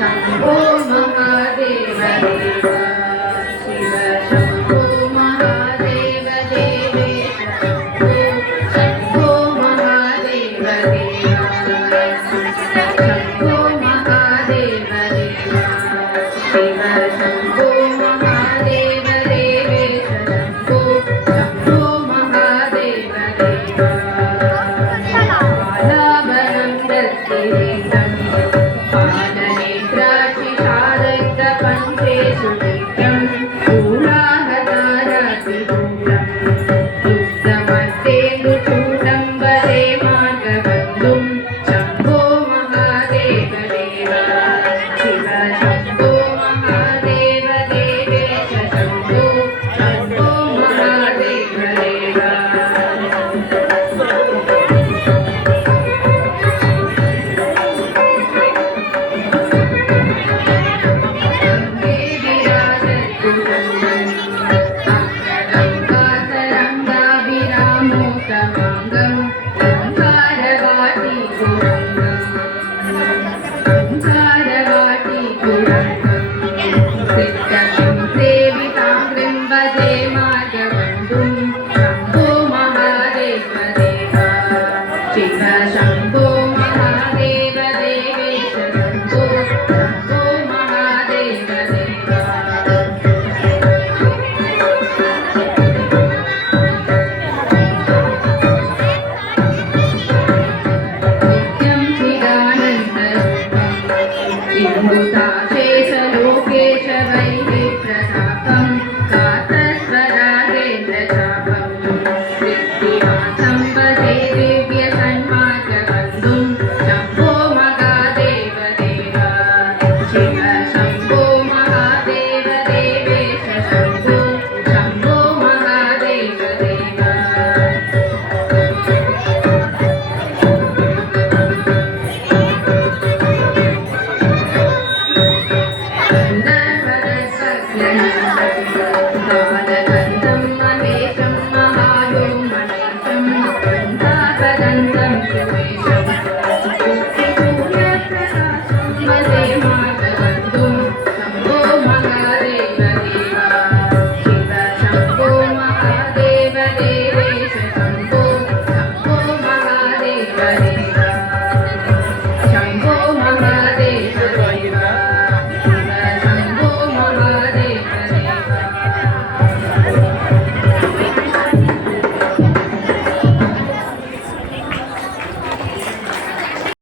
शम्भो महादेव देव शिव शम्भो महादेव देवेश शम्भो महादेव देव शम्भो महादेव देव शिव शम्भो महादेव देवेश शम्भो महादेव देव बालाभरं दत्तिरेदं पञ्चेषु नित्यं पूर्णाहतारातिरूढं दुग्धमस्तेन्दुचूडं वदे मार्गबन्धुं शम्भो महादेव देव शिव शम्भो महादेव देवेश शम्भो शम्भो महादेव देव शम्भो महादेव देवेश शम्भो शम्भो महादेव देव नित्यं चिदानन्दरूपं लोकेश वैहि प्रतापं कातस्वरागेन्द्रचापं सिद्धिमां सम्पदे